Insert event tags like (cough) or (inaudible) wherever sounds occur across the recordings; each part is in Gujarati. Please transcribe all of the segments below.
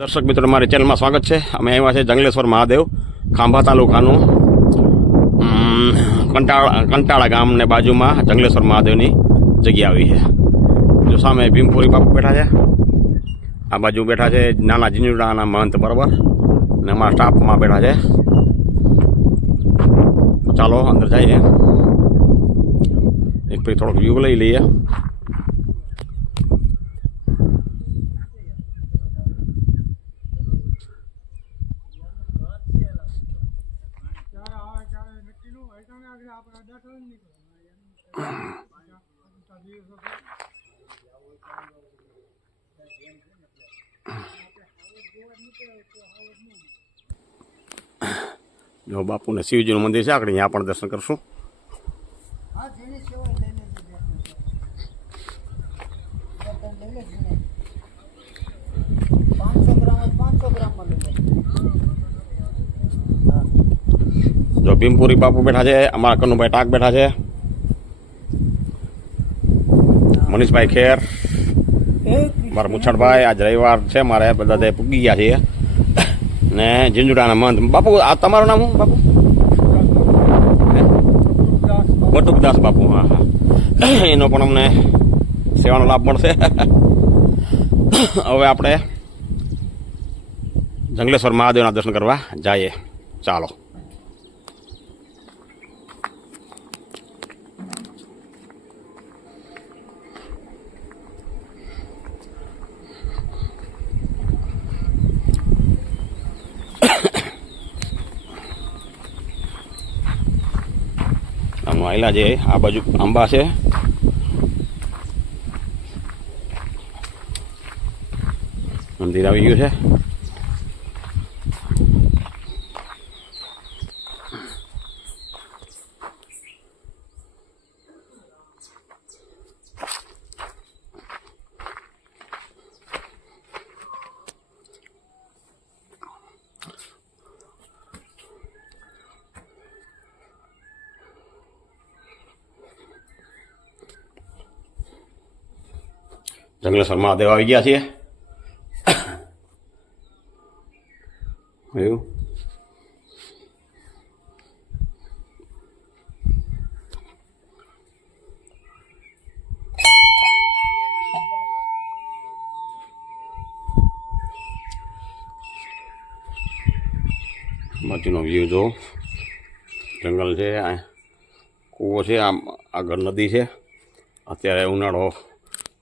દર્શક મિત્રો, મારી ચેનલમાં સ્વાગત છે. અમે આવ્યા છે જંગલેશ્વર મહાદેવ ખાંભા તાલુકાનું કંટાળા કંટાળા ગામને બાજુમાં જંગલેશ્વર મહાદેવની જગ્યા આવી છે. જો સામે ભીમપુરી બાપુ બેઠા છે. આ બાજુ બેઠા છે નાના જીંજુડાના મહંત બરાબર ને અમારા સ્ટાફમાં બેઠા છે. ચાલો, અંદર જઈએ. એક પછી થોડોક વ્યૂ લઈ લઈએ. (coughs) જો બાપુને શિવજીનું મંદિર છે આપણે ત્યાં પણ દર્શન કરશું. જો ભીમપુરી બાપુ બેઠા છે, અમારા કનુભાઈ ટાક બેઠા છે. મનીષભાઈ ખેર, મારા મુછડભાઈ આજ રવિવાર છે, મારે બધા પૂગી ગયા છીએ. ને ઝીંઝુડાના મંત બાપુ, આ તમારું નામ શું, બાપુ? બટુકદાસ બાપુ, હા હા. એનો પણ અમને સેવાનો લાભ મળશે. હવે આપણે જંગલેશ્વર મહાદેવના દર્શન કરવા જઈએ. ચાલો. આવેલા છે. આ બાજુ આંબા છે. મંદિર આવી ગયું છે. જંગલેશ્વર મહાદેવ આવી ગયા છીએ એવું બાજુનો વ્યૂ જો જંગલ છે કૂવો છે આમ આગળ નદી છે અત્યારે ઉનાળો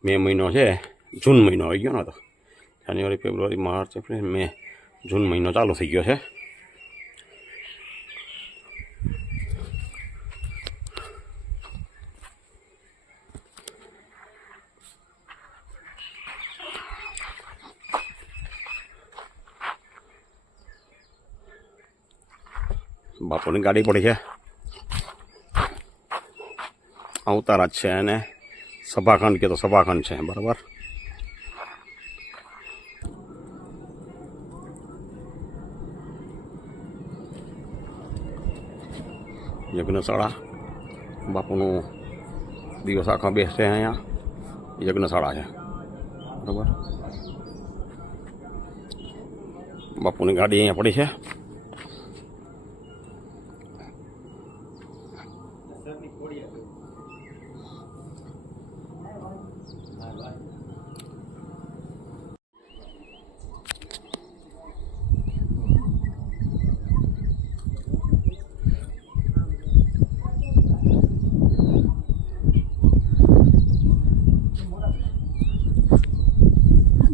મે મહિનો છે, જૂન મહિનો આવી ગયો ને તો. જાન્યુઆરી, ફેબ્રુઆરી, માર્ચ, એપ્રિલ, મે જૂન મહિનો ચાલુ થઈ ગયો છે. બાપુની ગાડી પડી છે. આવતા જ છે અને સભાખંડ કે તો સભાખંડ છે બરાબર યજ્ઞશાળા બાપુનું દિવસ આખા બેસશે અહીંયા યજ્ઞશાળા છે બરાબર બાપુની ગાડી અહીંયા પડી છે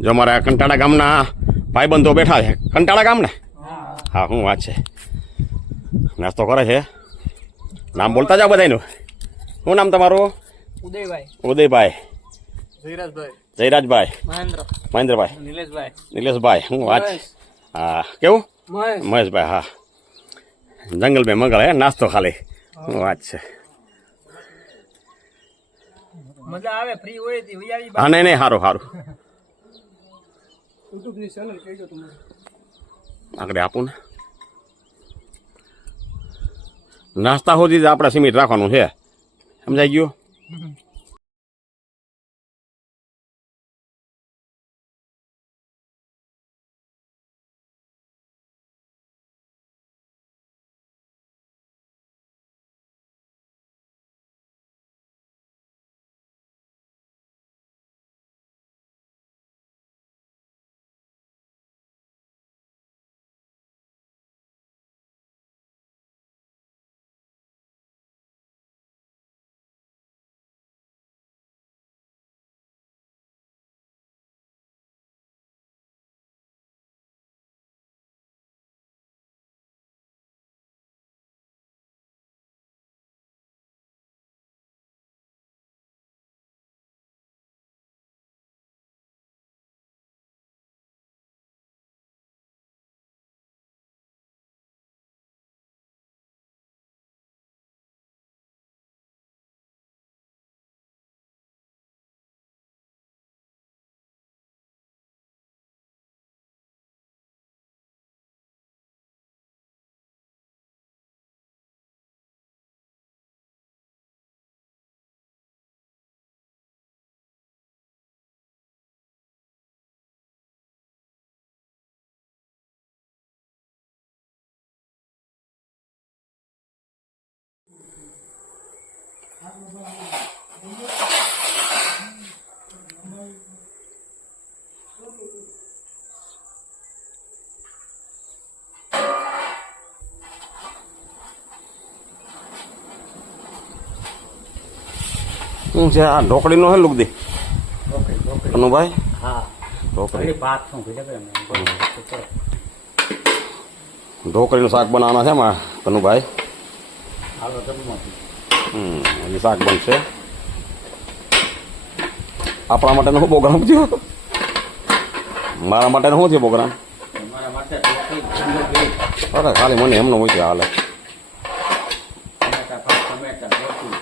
જો અમારા કંટાળા ગામના ભાઈબંધો બેઠા છે. કંટાળા ગામ ને હા શું વાત છે. નાસ્તો કરે છે. નામ બોલતા જાઓ બધાનું શું નામ તમારું? ઉદયભાઈ. ઉદયભાઈ. જયરાજભાઈ. જયરાજભાઈ. મહેન્દ્ર. મહેન્દ્રભાઈ. નિલેશભાઈ. નિલેશભાઈ શું વાત છે હા કેવું? મહેશભાઈ હા. જંગલભાઈ મગળ હે નાસ્તો ખાલી. હું વાત છે? મજા આવે ફ્રી હોય હા નહીં નહીં સારું સારું યુટ્યુબની ચેનલ કહેજો તમારે આગળ આપું ને. નાસ્તા સુધી જ આપણે સીમિત રાખવાનું છે. સમજાઈ ગયું? Mm-hmm. શું છે આ ઢોકળીનો હે લુક દી ઓકે હા. ઢોકળી. ભાત શું. ઢોકળીનું શાક બનાવવાના છે મારા કનુભાઈ હાલો જમવાથી હમ હજી શાક બનશે. આપણા માટેનો શું પ્રોગ્રામ થયો મારા માટે શું થયો પ્રોગ્રામ માટે અરે ખાલી મને એમનો મૂક્યો હાલે ટમેટા ભાત, ટમેટા, ઢોકળી.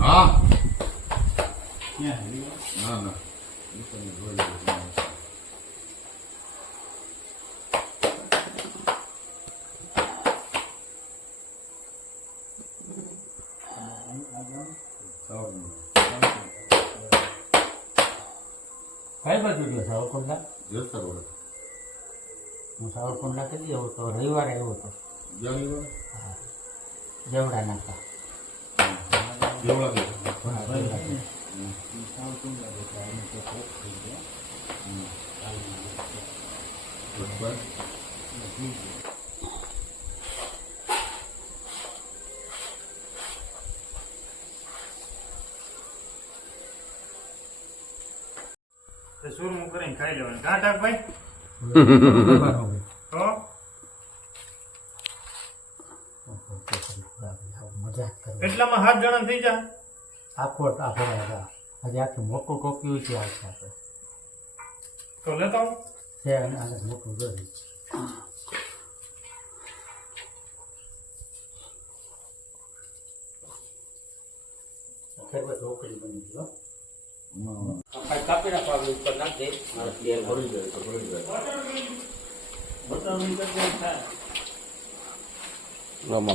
હા ના ના કઈ બાજુ ગયો સાવરકુંડલા જસર વડે હું સાવરકુંડલા કદી આવ્યો તો રવિવારે આવ્યો તો જાણી જેવડા નાખા જેવડા કે સુરમું કરીને ખાઈ લેવાનું ઘાટા ભાઈ તો મજાક કરે એટલામાં સાત જણા થઈ જાય આખો આખો રાજા આજે આખું મોટું ટોપિયું છે આ સાથે. તો લેતા છે અને આને મોટું જોઈ ઢોકળી બની ગયો કાપી નાખો આગળ ઉપર નાખ દે મારે તેલ ભરી જાય તો ભરી જાય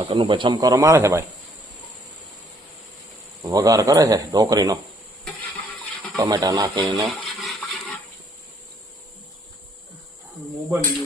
કનુભાઈ છમકારો મારે છે ભાઈ. વઘાર કરે છે ઢોકરીનો ટમેટા નાખીને. મોબાઈલ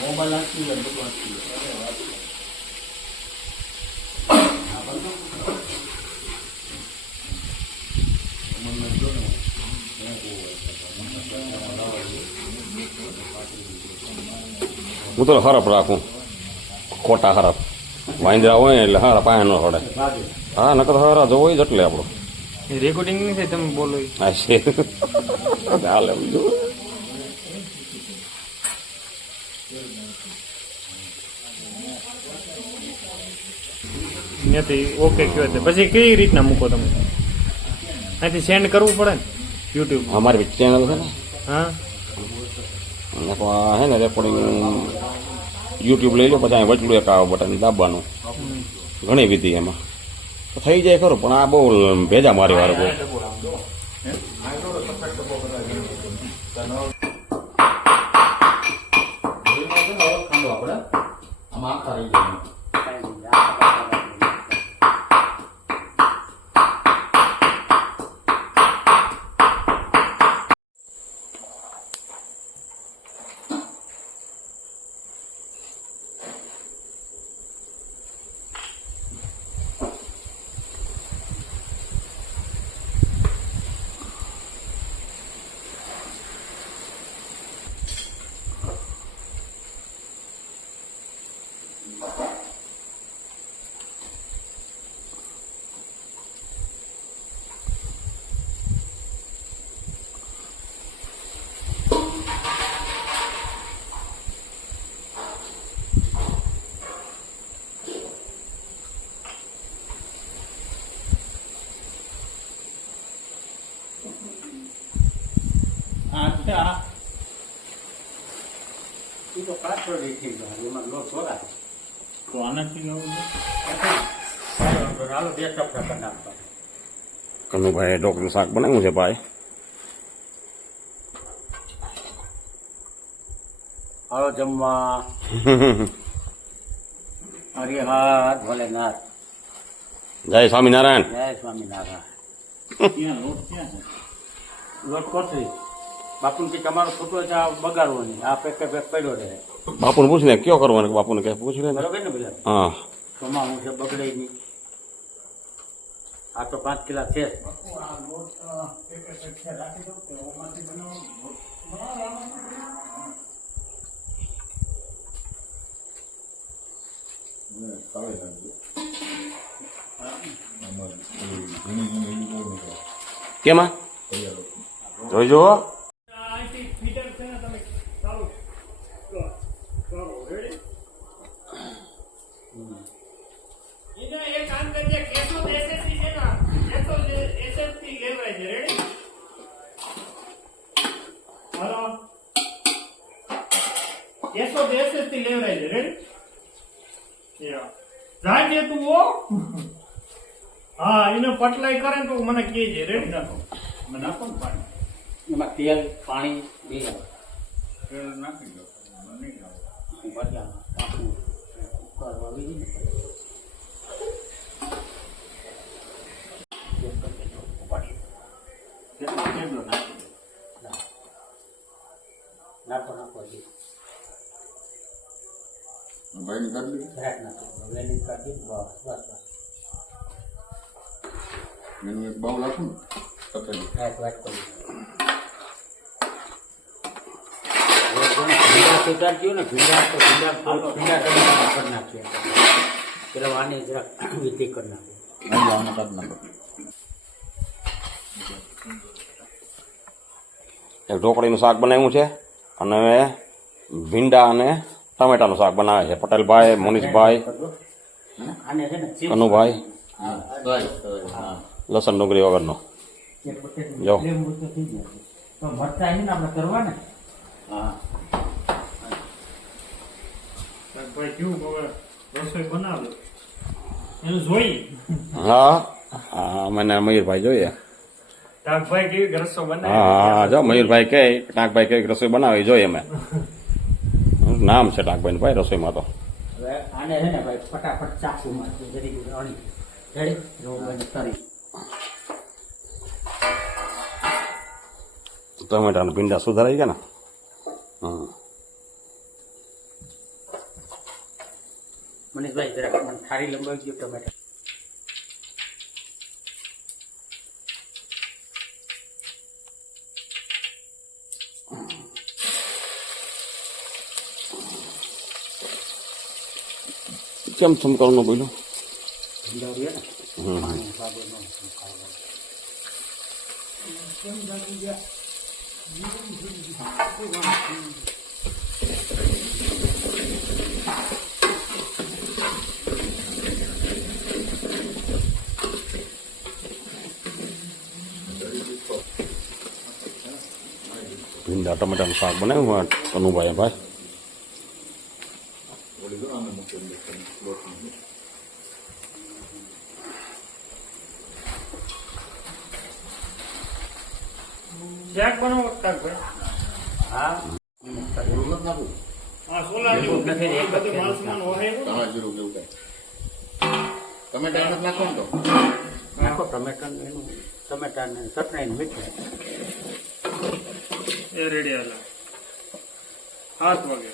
બધું નાખી હું તો હરફ રાખું. ખોટા હરફ. વાંદરા હોય એટલે હારા આયા ન પડે હા નકર હારા જોવો જ એટલે આપણો રેકોર્ડિંગ નહીં થાય તમે બોલો હા છે. હાલે બીજું નથી ઓકે કયો છે. પછી કઈ રીતના મૂકો તમે? અહીંથી સેન્ડ કરવું પડે ને યુટ્યુબ અમારી ચેનલ છે ને. હા? આ હે ને રેકોર્ડિંગ યુટ્યુબ લઈ લો પછી અહીં વચલું એક આવે બટન દાબવાનું ઘણી વિધિ એમાં. થઈ જાય ખરું. પણ આ બહુ ભેજા મારી વાળો હાલો બે ટપકા કરી નાખવા કનુભાઈ ઢોકળું શાક બનાવ્યું છે ભાઈ? હાલો જમવા. (laughs) હરિહર ભોલેનાથ. જય સ્વામિનારાયણ. જય સ્વામિનારાયણ. લોટ કોથળી. બાપુને કે તમારો ફોટો છે આ બગાડવો નહીં આ પેકે પેક પડ્યો રહે. બાપુને પૂછને કયો કરવાનો બાપુને કે પૂછી લે ને. બરોબર ને બધા? હા. કમાવું છે બગડે નહીં. આ તો પાંચ કિલા છે. કેમાં જોઈ જોઈજો અહીંથી ફીડર છે ને તમે ચાલુ કરો. કરો. Ready? એને એક કામ કરજે, કેશોદ SSC છે ને, કેશોદ SSC લેવડાવી દે. Ready? હાલો. કેશોદ SSC લેવડાવી દે. Ready? Yeah. જાજે તું હો. હા એને પટલાઈ કરે ને તો મને કહેજે રેડી નાખો મને નાખો ને પાણી એમાં તેલ પાણી બે આવે. તેલ નાખી દો મને ભજીયા, ટાંકું, કુકર વાવી દઈએ. એક કરી દેજો, ઉપાડી. કેટલો કેટલો નાખી નાખો હજી. ભાઈને કાઢી લીધું? નાખો. વેલી કાઢી બસ બસ બસ એનું એક બાઉલ આપું ને કરી પેલા વાની વિધિ કરી. એક ઢોકળીનું શાક બનાવ્યું છે અને હવે ભીંડા અને ટમેટાનું શાક બનાવે છે. પટેલભાઈ મોનીશભાઈ આને છે ને ચીપ્સ કનુભાઈ હા. લસણ ડુંગળી વગરનો. જો. હા. ભાઈ કેવું હવે રસોઈ બનાવે? એનું જોઈ? હા. હા મને મયુરભાઈ જોઈએ. હા જો મયુરભાઈ કે ટાંકભાઈ કેવી રસોઈ બનાવી જોઈએ અમે. નામ છે ટાંકભાઈ ભાઈ રસોઈમાં તો. આને છે ને ભાઈ ફટાફટ જરી અણી રોગ તરી ટમેટાના ભીંડા સુધારાઈ ગયા ને હમ મનીષભાઈ જરાક મને થાળી લંબાવી ગયો ટમેટા કેમ ચમકાવવાનું બોલ્યું ભીંડાવીએ ને હમ. પાણી સાબુનો ખાવાનું. ભીંડા ટમેટાનું શાક બનાવ્યું કનુભાઈ ભાઈ વળી જો આને મૂકેલું છે લોટનું. શાક બનાવો ટાકભાઈ હા એવું નથી? હા. સોલા જેવું નથી, બધું. હોય એવું? કાંઈ. ટમેટા એને નાખો ને તો. નાખો ટમેટા ને એનું ટમેટા ને ચટણી મીઠું. એ રેડી હાલા. હાથ વાગે.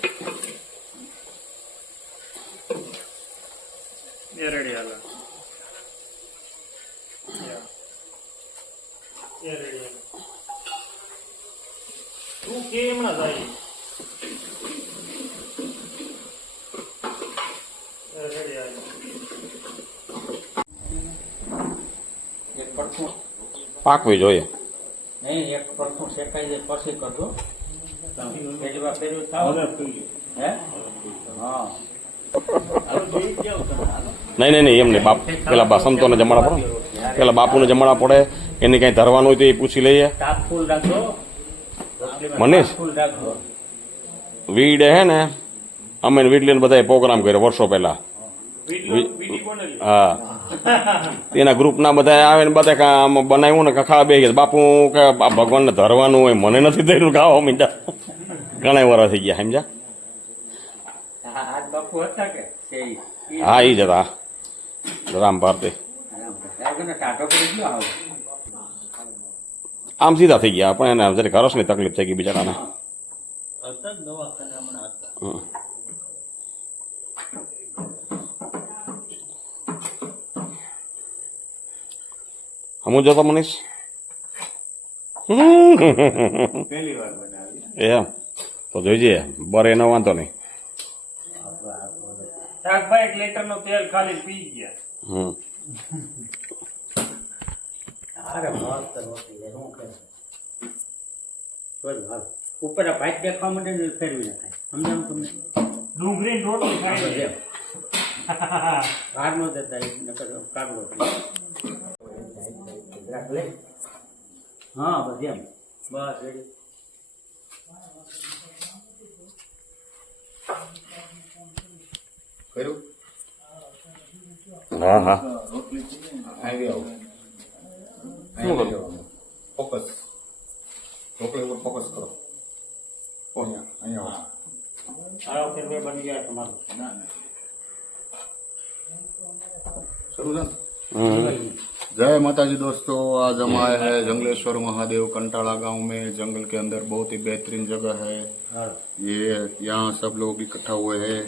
એ રેડી હાલા. એ રેડી હાલા. તું કેમ ના જાય? પાકવી જોઈએ. નહીં એક પરથું શેકાઈ જાય પછી કરજો. પહેલી વાર પહેર્યું થાવ. હે? હા. નહીં નહીં નહીં એમ નહીં. બાપ પેલા બા સંતોને જમાડા પડે. પેલા બાપુને જમાડા પડે. એને કઈ ધરવાનું હોય તો એ પૂછી લઈએ. તાપ ફૂલ રાખજો. મનીષ? વીડે હે ને? અમે ને વીડલીને બધાએ પ્રોગ્રામ કર્યો વર્ષો પહેલા. હા. એના ગ્રુપના બધા આવે ને બધા આમ બનાવ્યું ને કખા ખાવા બે ગયા. બાપુ કે ભગવાનને ધરવાનું હોય મને નથી ધર્યું ખાવા મીંડા. ઘણા વર્ષ થઈ ગયા સમજા હા એ જ હતા. રામ ભારતી આરામ કરે. આ કોને ટાઢો કરી ગયો આવો આમ સીધા થઈ ગયા. પણ એને જરી ઘરસની તકલીફ થઈ ગઈ બિચારાને. હમ. હમું જોતો મનીષ? પહેલી વાર બનાવી. એમ. તો જોઈજે બરે એનો વાંધો નહીં. શાકભાઈ એક લીટરનું તેલ ખાલી પી ગયા. હમ અરે મસ્ત રોટલી છે, શું કરે જોજો, હાલ. ઉપર આ ભાત દેખાવા માટે ને ફેરવી નાખાય. સમજાવ તમને? ડુંગળી રોટલી ખાય છે બધે. બહાર નો દેતા નકર લઈ. હા બસ એમ. બસ રેડી. કર્યું? હા હા. આવી આવો. શું કરું? ફોકસ ઢોકળી ઉપર ફોકસ કરો અહીંયા અહીંયા આવો. આ વખતે બે બની ગયા તમારું શરૂ છે ને? હમ. जय माता जी दोस्तों आज हम आए हैं जंगलेश्वर महादेव कंटाला गांव में जंगल के अंदर बहुत ही बेहतरीन जगह है હાલો. ये यहाँ सब लोग इकट्ठा हुए हैं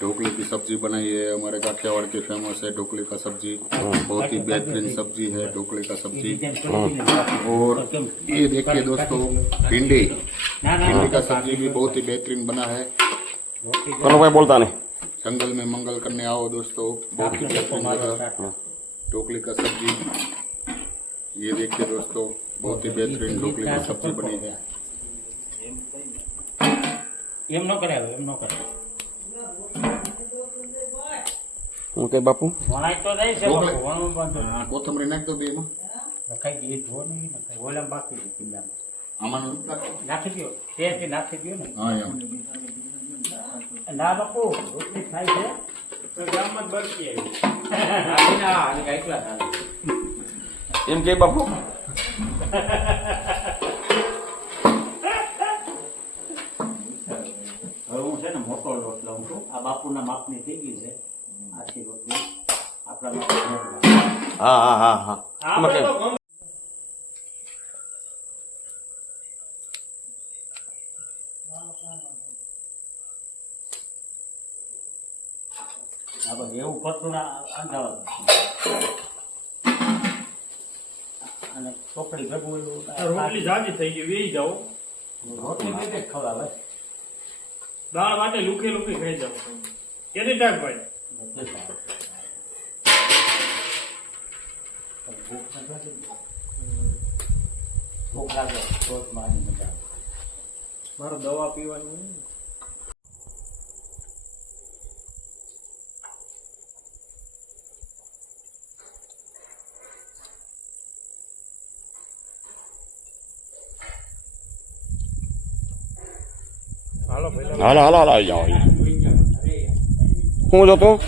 ढोकली की सब्जी बनाई है हमारे काठियावाड़ की फेमस है ढोकली का सब्जी बहुत ही बेहतरीन सब्जी है ढोकली का सब्जी જેમ ચોટલીને બાકી. और કેમ? ये देखिए दोस्तों भिंडी ના ના भिंडी का सब्जी भी बहुत ही बेहतरीन बना है રોટલી કનુભાઈ બોલતા નહીં जंगल में मंगल करने आओ दोस्तों बहुत ही बेहतरीन મારો जगह શાક. ढोकली का सब्जी ये देखिए दोस्तों बहुत ही बेहतरीन ढोकली की सब्जी बनी है એમ ન કરાવે એમ ન કરાવે હું બાપુ? કોથમરી નાખ દો બે બાકી આમાં નાખી દો નાખી દો ને. હા ના રોટલી થાય છે. (laughs) એમ કે બાપુ? હવે હું છે ને મોટો લોટ લઉં છું. આ બાપુના માપની થઈ ગઈ છે. આખી રોટલી આપણા હા હા હા હા આપણે કેમ? તો ગમે હા બસ એવું કરતું અને ચોકડી ભેગું રોટલી જાજી થઈ ગઈ વેઈ જાઓ. રોટલી બે ખવડાવે દાળ માટે લુખી લુખી ખાઈ જાઓ. એની ટાઈમ ભાઈ? મારી દવા પીવાની હાલો હાલો હાલો આવી જાઓ. હું જોતો